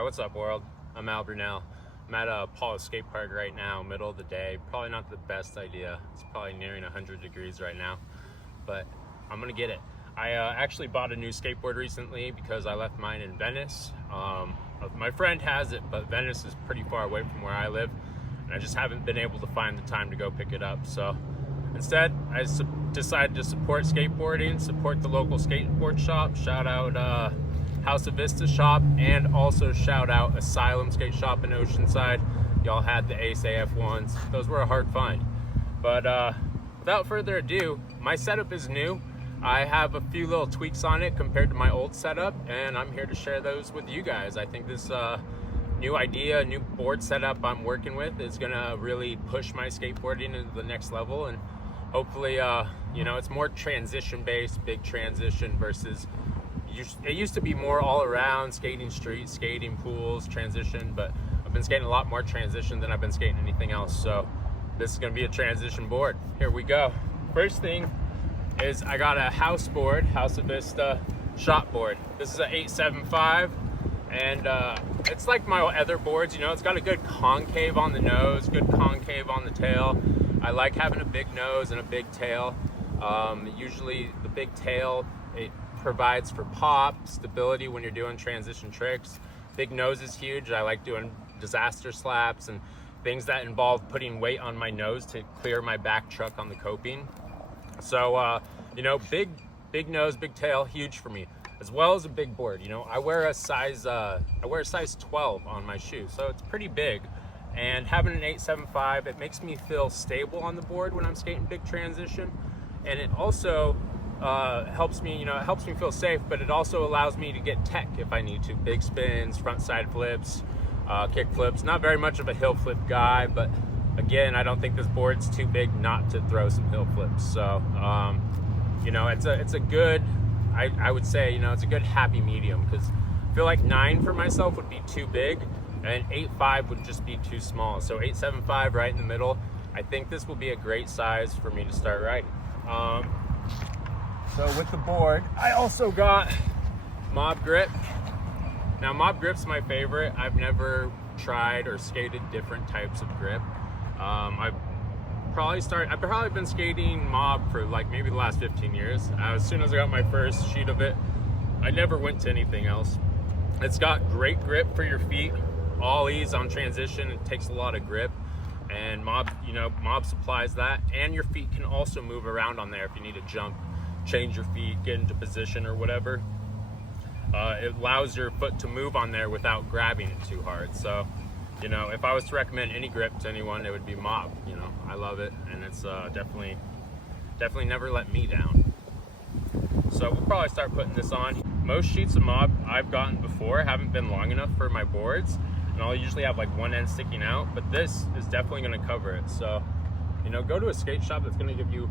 Alright, what's up world? I'm Brunelle. I'm at Paul's skate park right now, middle of the day. Probably not the best idea. It's probably nearing 100 degrees right now, but I'm gonna get it. I actually bought a new skateboard recently because I left mine in Venice. My friend has it, but Venice is pretty far away from where I live, and I just haven't been able to find the time to go pick it up. So instead, I decided to support skateboarding, support the local skateboard shop. Shout out House of Vista shop, and also shout out Asylum skate shop in Oceanside. Y'all had the Ace AF ones. Those were a hard find. But without further ado, my setup is new. I have a few little tweaks on it compared to my old setup, and I'm here to share those with you guys. I think this new idea, new board setup I'm working with is gonna really push my skateboarding into the next level, and hopefully, you know, it's more transition based, big transition versus it used to be more all around skating streets, skating pools, transition, but I've been skating a lot more transition than I've been skating anything else. So this is gonna be a transition board. Here we go. First thing is I got a house board, House of Vista shop board. This is an 875, and it's like my other boards, you know, it's got a good concave on the nose, good concave on the tail. I like having a big nose and a big tail. Usually the big tail, it provides for pop, stability when you're doing transition tricks. Big nose is huge. I like doing disaster slaps and things that involve putting weight on my nose to clear my back truck on the coping. So, you know, big nose, big tail, huge for me, as well as a big board. You know, I wear a size 12 on my shoe, so it's pretty big. And having an 875, it makes me feel stable on the board when I'm skating big transition, and it also helps me, you know, it helps me feel safe, but it also allows me to get tech if I need to. Big spins, front side flips, kick flips. Not very much of a hill flip guy, but again, I don't think this board's too big not to throw some hill flips. So, you know, it's a good, I would say, you know, it's a good happy medium, because I feel like 9 for myself would be too big, and 8.5 would just be too small. So 8.75 right in the middle. I think this will be a great size for me to start riding. So with the board, I also got Mob Grip. Now Mob Grip's my favorite. I've never tried or skated different types of grip. I've probably been skating Mob for like maybe the last 15 years. As soon as I got my first sheet of it, I never went to anything else. It's got great grip for your feet, all ease on transition. It takes a lot of grip, and Mob, you know, Mob supplies that, and your feet can also move around on there if you need to jump, change your feet, get into position or whatever. It allows your foot to move on there without grabbing it too hard. So, you know, if I was to recommend any grip to anyone, it would be Mob. You know, I love it, and it's definitely never let me down. So we'll probably start putting this on. Most sheets of Mob I've gotten before haven't been long enough for my boards, and I'll usually have like one end sticking out, but this is definitely going to cover it. So, you know, go to a skate shop that's going to give you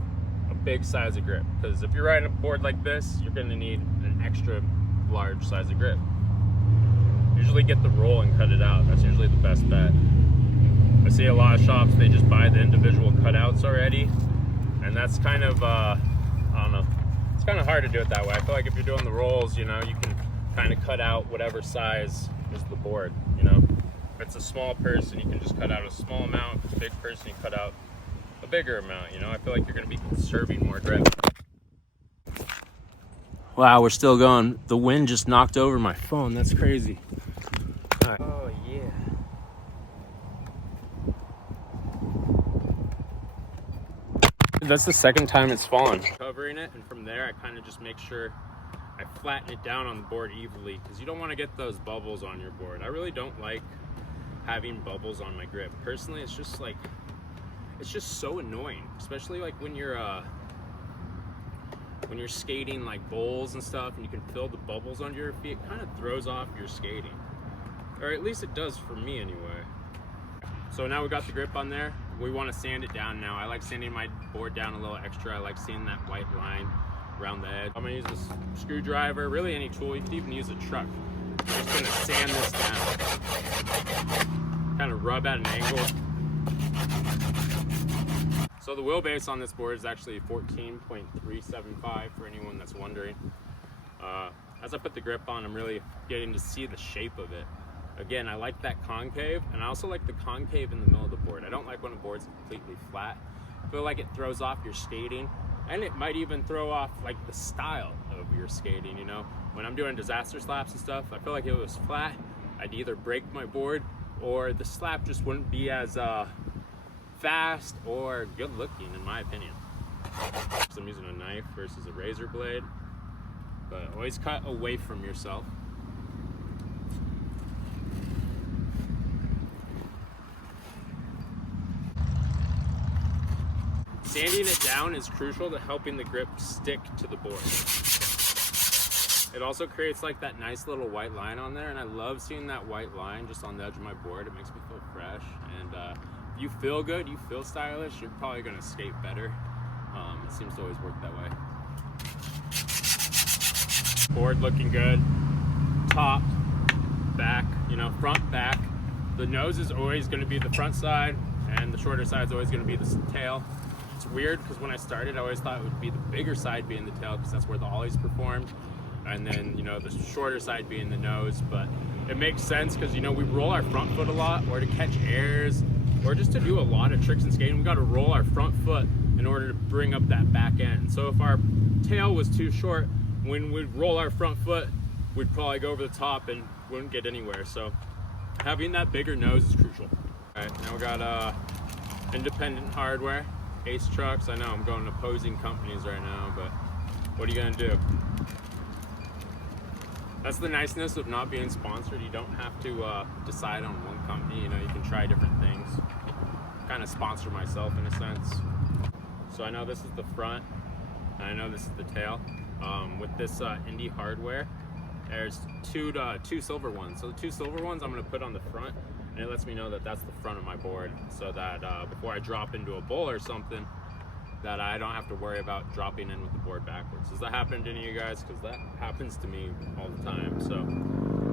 a big size of grip, because if you're riding a board like this, you're going to need an extra large size of grip. Usually get the roll and cut it out. That's usually the best bet. I see a lot of shops, they just buy the individual cutouts already, and that's kind of I don't know, it's kind of hard to do it that way. I feel like if you're doing the rolls, you know, you can kind of cut out whatever size is the board. You know, if it's a small person, you can just cut out a small amount. If it's a big person, you cut out a bigger amount. You know, I feel like you're going to be conserving more grip. Wow, we're still going. The wind just knocked over my phone. That's crazy. All right. Oh yeah. That's the second time it's fallen. Covering it, and from there I kind of just make sure I flatten it down on the board evenly, because you don't want to get those bubbles on your board. I really don't like having bubbles on my grip. Personally, it's just like, it's just so annoying, especially like when you're skating like bowls and stuff, and you can feel the bubbles under your feet. It kind of throws off your skating, or at least it does for me anyway. So now we got the grip on there. We want to sand it down now. I like sanding my board down a little extra. I like seeing that white line around the edge. I'm gonna use this screwdriver, really any tool. You can even use a truck. I'm just gonna sand this down. Kind of rub at an angle. So the wheelbase on this board is actually 14.375 for anyone that's wondering. As I put the grip on, I'm really getting to see the shape of it. Again, I like that concave, and I also like the concave in the middle of the board. I don't like when a board's completely flat. I feel like it throws off your skating, and it might even throw off like the style of your skating, you know? When I'm doing disaster slaps and stuff, I feel like if it was flat, I'd either break my board or the slap just wouldn't be as fast or good looking, in my opinion. So I'm using a knife versus a razor blade, but always cut away from yourself. Sanding it down is crucial to helping the grip stick to the board. It also creates like that nice little white line on there, and I love seeing that white line just on the edge of my board. It makes me feel fresh, and if you feel good, you feel stylish, you're probably gonna skate better. It seems to always work that way. Board looking good, top, back, you know, front, back. The nose is always gonna be the front side, and the shorter side is always gonna be the tail. It's weird because when I started, I always thought it would be the bigger side being the tail because that's where the ollies performed, and then, you know, the shorter side being the nose. But it makes sense because, you know, we roll our front foot a lot, or to catch airs, or just to do a lot of tricks in skating. We got to roll our front foot in order to bring up that back end. So if our tail was too short, when we'd roll our front foot, we'd probably go over the top and wouldn't get anywhere. So having that bigger nose is crucial. All right, now we got independent hardware. Ace trucks. I know I'm going to opposing companies right now, but what are you gonna do? That's the niceness of not being sponsored. You don't have to decide on one company. You know, you can try different things. Kind of sponsor myself in a sense. So I know this is the front, and I know this is the tail. With this indie hardware, there's two silver ones. So the two silver ones I'm gonna put on the front, and it lets me know that that's the front of my board, so that before I drop into a bowl or something, that I don't have to worry about dropping in with the board backwards. Does that happen to any of you guys? Because that happens to me all the time. So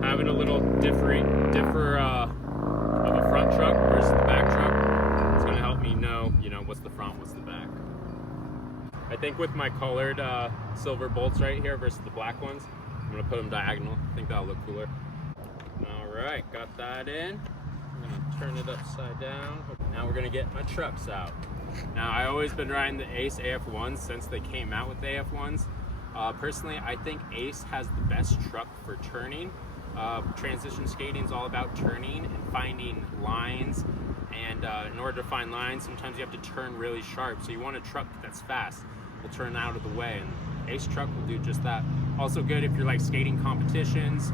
having a little differ of a front truck versus the back truck, it's gonna help me know, you know, what's the front, what's the back. I think with my colored silver bolts right here versus the black ones, I'm gonna put them diagonal. I think that'll look cooler. All right, got that in. I'm gonna turn it upside down. Now we're gonna get my trucks out. Now, I've always been riding the Ace AF1s since they came out with the AF1s. Personally, I think Ace has the best truck for turning. Transition skating is all about turning and finding lines. And in order to find lines, sometimes you have to turn really sharp. So you want a truck that's fast, will turn out of the way. And Ace truck will do just that. Also good if you're like skating competitions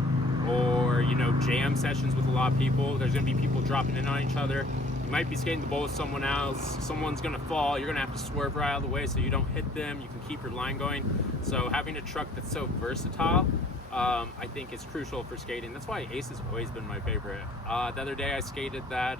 or, you know, jam sessions with a lot of people. There's gonna be people dropping in on each other. You might be skating the bowl with someone else. Someone's gonna fall. You're gonna have to swerve right out of the way so you don't hit them. You can keep your line going. So having a truck that's so versatile, I think is crucial for skating. That's why Ace has always been my favorite. The other day I skated that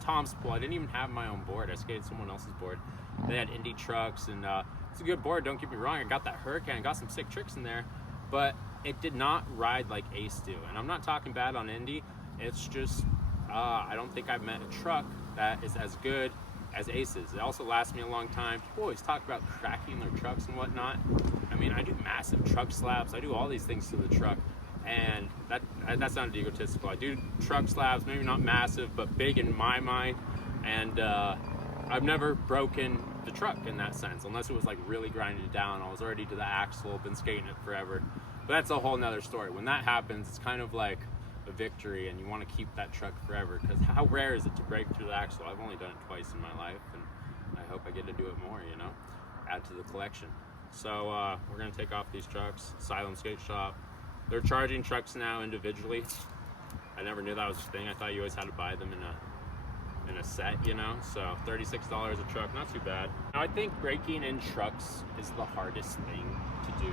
Tom's pool. I didn't even have my own board. I skated someone else's board. They had indie trucks, and it's a good board, don't get me wrong. I got that Hurricane, got some sick tricks in there, but it did not ride like Ace do. And I'm not talking bad on indie. It's just, I don't think I've met a truck that is as good as Ace's. It also lasts me a long time. People always talk about cracking their trucks and whatnot. I mean, I do massive truck slaps. I do all these things to the truck, and that's not egotistical. I do truck slaps, maybe not massive, but big in my mind. And I've never broken the truck in that sense, unless it was like really grinded down. I was already to the axle, been skating it forever. But that's a whole nother story. When that happens, it's kind of like a victory, and you want to keep that truck forever, because how rare is it to break through the axle? I've only done it twice in my life, and I hope I get to do it more, you know, add to the collection. So we're gonna take off these trucks. Asylum Skate Shop, they're charging trucks now individually. I never knew that was a thing. I thought you always had to buy them in a set, you know. So $36 a truck, not too bad. Now, I think breaking in trucks is the hardest thing to do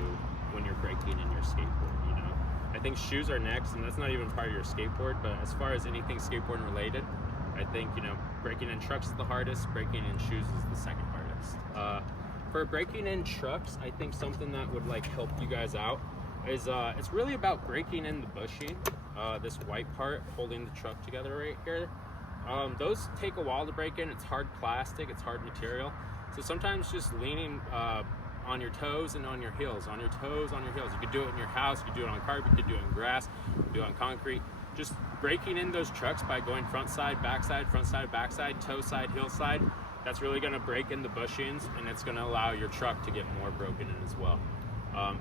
when you're breaking in your skateboard, you know. I think shoes are next, and that's not even part of your skateboard, but as far as anything skateboarding related, I think, you know, breaking in trucks is the hardest, breaking in shoes is the second hardest. For breaking in trucks, I think something that would like help you guys out is it's really about breaking in the bushing, this white part holding the truck together right here. Those take a while to break in. It's hard plastic, it's hard material. So sometimes just leaning on your toes and on your heels, You could do it in your house, you could do it on carpet, you could do it in grass, you could do it on concrete. Just breaking in those trucks by going front side, backside, toe side, heel side, that's really going to break in the bushings, and it's going to allow your truck to get more broken in as well.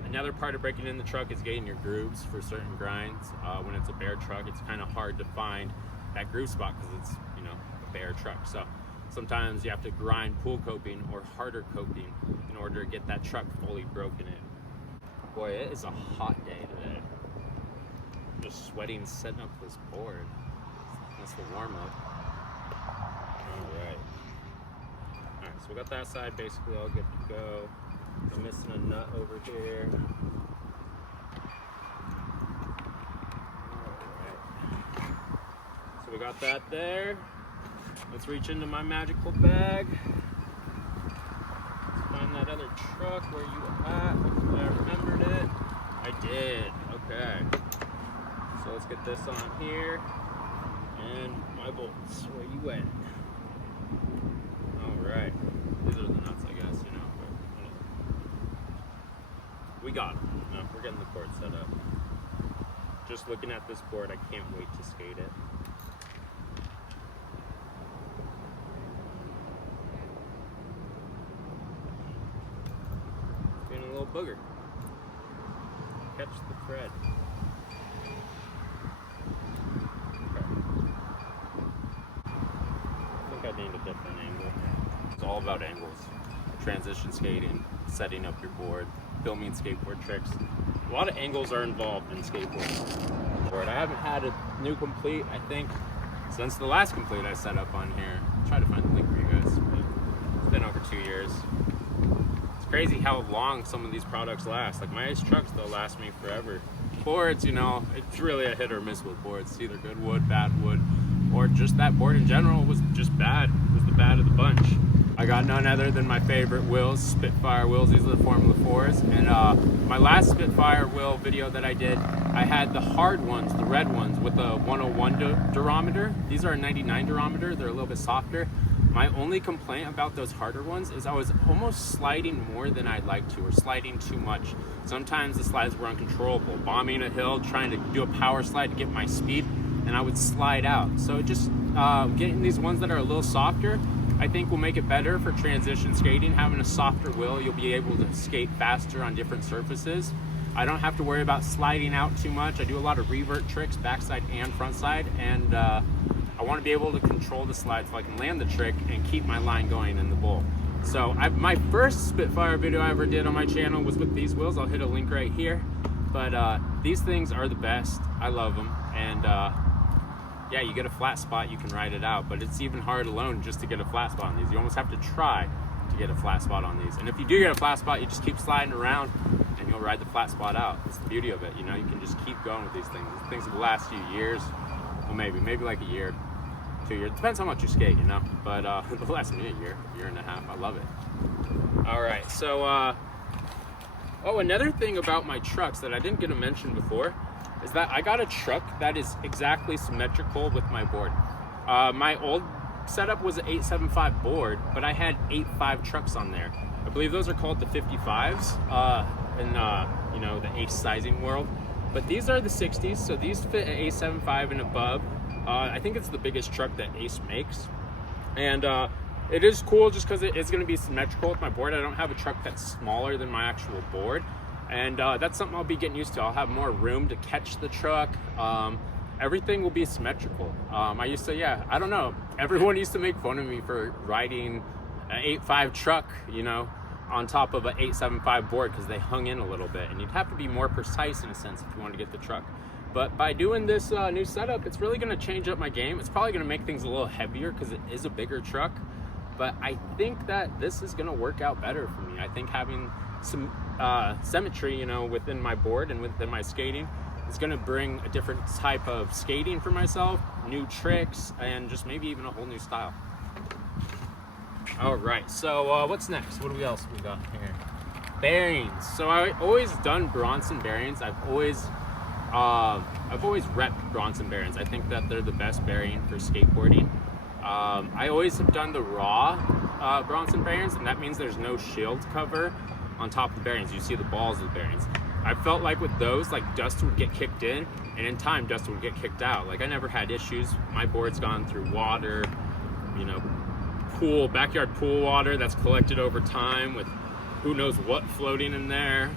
Another part of breaking in the truck is getting your grooves for certain grinds. When it's a bare truck, it's kind of hard to find that groove spot because it's, you know, a bare truck. So sometimes you have to grind pool coping or harder coping in order to get that truck fully broken in. Boy, it is a hot day today. Just sweating setting up this board. That's the warm up. Alright, so we got that side basically all good to go. I'm missing a nut over here. Alright, so we got that there. Let's reach into my magical bag. Let's find that other truck. Where you at? Hopefully I remembered it. I did. Okay. So let's get this on here. And my bolts. Where you at? Alright. These are the nuts, I guess, you know. But we got them. No, we're getting the board set up. Just looking at this board, I can't wait to skate it. Being a little booger. Catch the thread. I need a different angle. It's all about angles. Transition skating, setting up your board, filming skateboard tricks. A lot of angles are involved in skateboarding. I haven't had a new complete, I think, since the last complete I set up on here. I'll try to find the link for you guys, but it's been over 2 years. It's crazy how long some of these products last. Like my ice trucks, they'll last me forever. Boards, you know, it's really a hit or miss with boards. It's either good wood, bad wood, or just that board in general was just bad. It was the bad of the bunch. I got none other than my favorite wheels, Spitfire wheels. These are the Formula 4s. And my last Spitfire wheel video that I did, I had the hard ones, the red ones with a 101 durometer. These are a 99 durometer. They're a little bit softer. My only complaint about those harder ones is I was almost sliding more than I'd like to, or sliding too much. Sometimes the slides were uncontrollable. Bombing a hill, trying to do a power slide to get my speed, and I would slide out. So just getting these ones that are a little softer, I think will make it better for transition skating. Having a softer wheel, you'll be able to skate faster on different surfaces. I don't have to worry about sliding out too much. I do a lot of revert tricks, backside and front side, and I want to be able to control the slide so I can land the trick and keep my line going in the bowl. So my first Spitfire video I ever did on my channel was with these wheels. I'll hit a link right here. But these things are the best. I love them. And yeah, you get a flat spot, you can ride it out, but it's even hard alone just to get a flat spot on these. You almost have to try to get a flat spot on these. And if you do get a flat spot, you just keep sliding around and you'll ride the flat spot out. That's the beauty of it, you know, you can just keep going with these things. These things will last you years, well maybe like a year, 2 years. Depends how much you skate, you know, but it'll last me a year and a half. I love it. All right, so, oh, another thing about my trucks that I didn't get to mention before is that I got a truck that is exactly symmetrical with my board. My old setup was an 875 board, but I had 85 trucks on there. I believe those are called the 55s in you know, the Ace sizing world. But these are the 60s, so these fit an 875 and above. I think it's the biggest truck that Ace makes. And it is cool just because it is going to be symmetrical with my board. I don't have a truck that's smaller than my actual board. And that's something I'll be getting used to. I'll have more room to catch the truck. Everything will be symmetrical. I used to, yeah, I don't know. Everyone used to make fun of me for riding an 8.5 truck, you know, on top of an 8.75 board because they hung in a little bit. And you'd have to be more precise in a sense if you want to get the truck. But by doing this new setup, it's really going to change up my game. It's probably going to make things a little heavier because it is a bigger truck. But I think that this is going to work out better for me. I think having some symmetry, you know, within my board and within my skating is going to bring a different type of skating for myself, new tricks, and just maybe even a whole new style. All right, so what's next? What else we got here? Bearings. So I've always done Bronson bearings. I've always repped Bronson bearings. I think that they're the best bearing for skateboarding. I always have done the raw Bronson bearings, and that means there's no shield cover on top of the bearings. You see the balls of the bearings. I felt like with those, like dust would get kicked in, and in time dust would get kicked out. Like I never had issues. My board's gone through water, you know, backyard pool water that's collected over time with who knows what floating in there.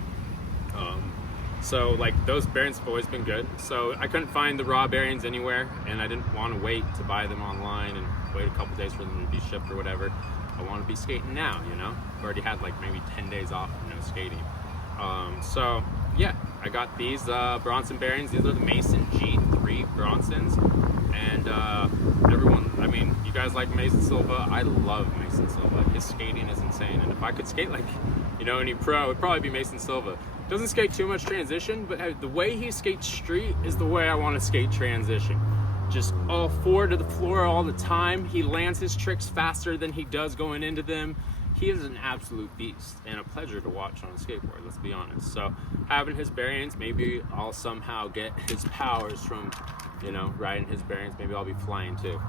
So like those bearings have always been good. So I couldn't find the raw bearings anywhere, and I didn't want to wait to buy them online and wait a couple days for them to be shipped or whatever. I want to be skating now, you know. I've already had like maybe 10 days off of no skating. So yeah, I got these Bronson bearings. These are the Mason G3 Bronsons, and everyone, I mean, you guys like Mason Silva. I love Mason Silva. His skating is insane, and if I could skate like, you know, any pro, it would probably be Mason Silva. Doesn't skate too much transition, but the way he skates street is the way I want to skate transition. Just all forward to the floor all the time. He lands his tricks faster than he does going into them. He is an absolute beast and a pleasure to watch on a skateboard, let's be honest. So having his bearings, maybe I'll somehow get his powers from, you know, riding his bearings. Maybe I'll be flying too.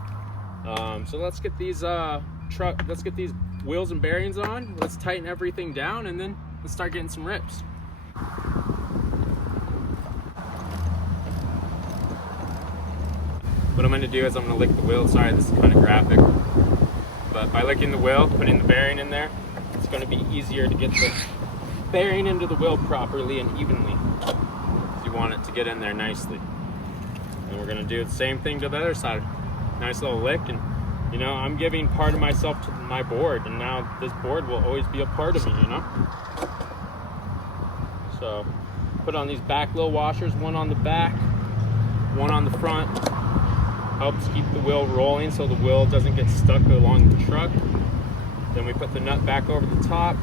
So let's get these let's get these wheels and bearings on. Let's tighten everything down, and then let's start getting some rips. What I'm going to do is I'm going to lick the wheel. Sorry, this is kind of graphic. But by licking the wheel, putting the bearing in there, it's going to be easier to get the bearing into the wheel properly and evenly. You want it to get in there nicely. And we're going to do the same thing to the other side. Nice little lick, and you know, I'm giving part of myself to my board, and now this board will always be a part of me, you know? So put on these back little washers, one on the back, one on the front. Helps keep the wheel rolling so the wheel doesn't get stuck along the truck. Then we put the nut back over the top.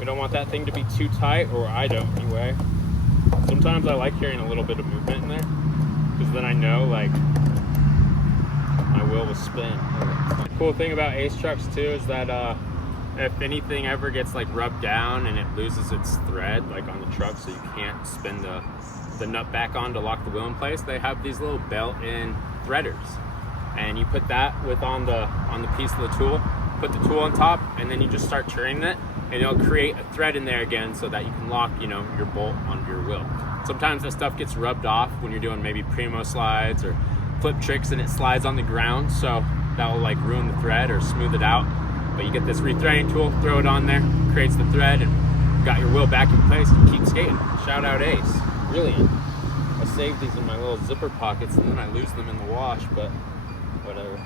We don't want that thing to be too tight, or I don't anyway. Sometimes I like hearing a little bit of movement in there, because then I know like my wheel will spin. The cool thing about Ace trucks too is that if anything ever gets like rubbed down and it loses its thread, like on the truck, so you can't spin the nut back on to lock the wheel in place, they have these little built-in threaders, and you put that on the piece of the tool, put the tool on top, and then you just start turning it, and it'll create a thread in there again so that you can lock, you know, your bolt onto your wheel. Sometimes that stuff gets rubbed off when you're doing maybe primo slides or flip tricks and it slides on the ground, so that will like ruin the thread or smooth it out. But you get this rethreading tool, throw it on there, creates the thread, and you got your wheel back in place and keep skating. Shout out Ace. Brilliant. I saved these in my little zipper pockets and then I lose them in the wash, but whatever.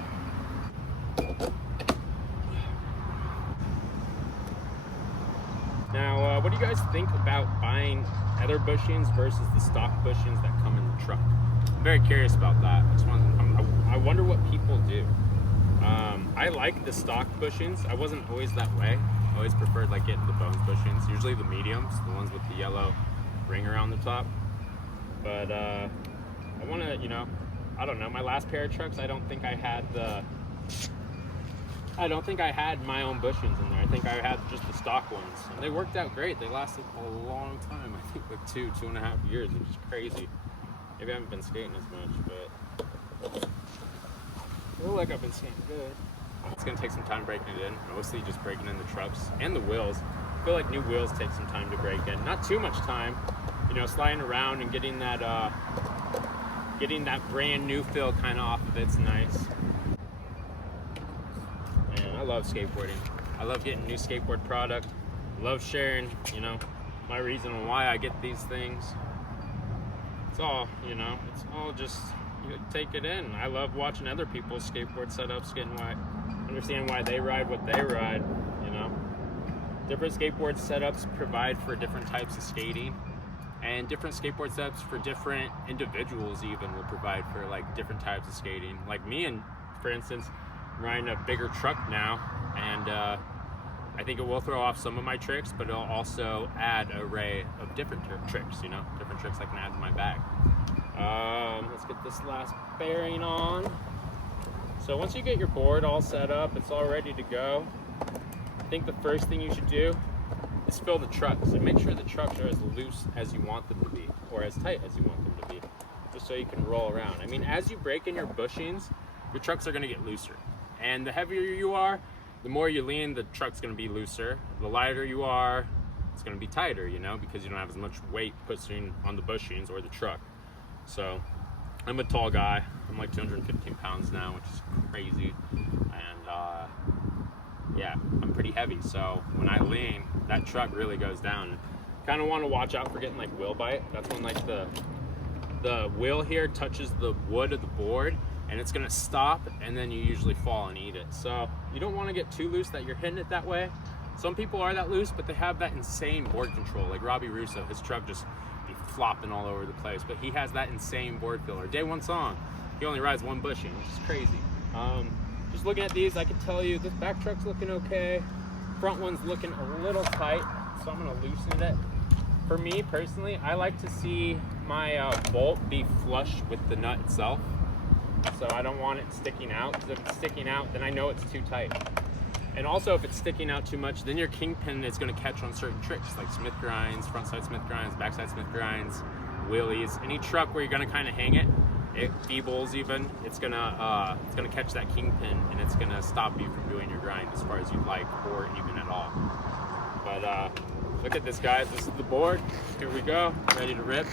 Now, what do you guys think about buying other bushings versus the stock bushings that come in the truck? I'm very curious about that. I wonder what people do. I like the stock bushings. I wasn't always that way. I always preferred like getting the bones bushings, usually the mediums, the ones with the yellow ring around the top. But I want to, you know, I don't know, my last pair of trucks, I don't think I had my own bushings in there. I think I had just the stock ones, and they worked out great. They lasted a long time. I think like 2.5 years, which is crazy. Maybe I haven't been skating as much, but I feel like I've been skating good. It's gonna take some time breaking it in, mostly just breaking in the trucks and the wheels. I feel like new wheels take some time to break in. Not too much time, you know, sliding around and getting that brand new feel kind of off of it's nice. And I love skateboarding. I love getting new skateboard product. I love sharing, you know, my reason why I get these things. It's all, you know, it's all just, you take it in. I love watching other people's skateboard setups, understand why they ride what they ride, you know. Different skateboard setups provide for different types of skating, and different skateboard setups for different individuals even will provide for like different types of skating. Like me, and for instance, I'm riding a bigger truck now, and I think it will throw off some of my tricks, but it'll also add an array of different tricks, you know, different tricks I can add to my bag. Let's get this last bearing on. So once you get your board all set up, it's all ready to go. I think the first thing you should do is fill the trucks and make sure the trucks are as loose as you want them to be, or as tight as you want them to be, just so you can roll around. I mean, as you break in your bushings, your trucks are gonna get looser. And the heavier you are, the more you lean, the truck's gonna be looser. The lighter you are, it's going to be tighter, you know, because you don't have as much weight pushing on the bushings or the truck. So I'm a tall guy. I'm like 215 pounds now, which is crazy. And yeah, I'm pretty heavy. So when I lean, that truck really goes down. Kind of want to watch out for getting like wheel bite. That's when like the wheel here touches the wood of the board, and it's gonna stop, and then you usually fall and eat it. So you don't want to get too loose that you're hitting it that way. Some people are that loose, but they have that insane board control. Like Robbie Russo, his truck just be flopping all over the place, but he has that insane board filler. Day one song, he only rides one bushing, which is crazy. Just looking at these, I can tell you this back truck's looking okay. Front one's looking a little tight, so I'm gonna loosen it. For me personally, I like to see my bolt be flush with the nut itself. So I don't want it sticking out, because if it's sticking out, then I know it's too tight. And also if it's sticking out too much, then your kingpin is gonna catch on certain tricks, like Smith grinds, front side Smith grinds, backside Smith grinds, wheelies. Any truck where you're gonna kind of hang it, feebles even, it's gonna catch that kingpin, and it's gonna stop you from doing your grind as far as you'd like, or even at all. But look at this, guys. This is the board. Here we go, ready to rip.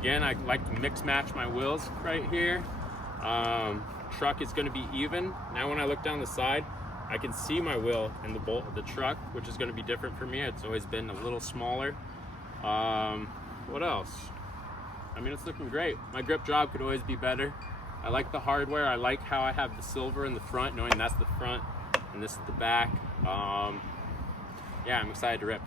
Again, I like to mix match my wheels right here. Truck is gonna be even. Now when I look down the side, I can see my wheel and the bolt of the truck, which is gonna be different for me. It's always been a little smaller. What else? I mean, it's looking great. My grip job could always be better. I like the hardware. I like how I have the silver in the front, knowing that's the front and this is the back. Yeah, I'm excited to rip.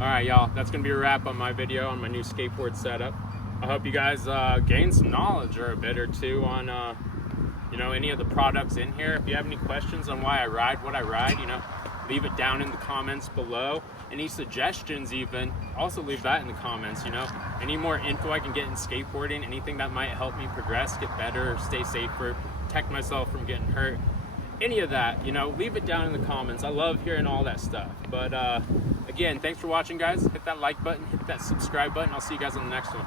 All right, y'all, that's gonna be a wrap on my video on my new skateboard setup. I hope you guys gained some knowledge or a bit or two on you know, any of the products in here. If you have any questions on why I ride what I ride, you know, leave it down in the comments below. Any suggestions even, also leave that in the comments, you know. Any more info I can get in skateboarding, anything that might help me progress, get better, stay safer, protect myself from getting hurt, any of that, you know, leave it down in the comments. I love hearing all that stuff. But again, thanks for watching, guys. Hit that like button, hit that subscribe button. I'll see you guys on the next one.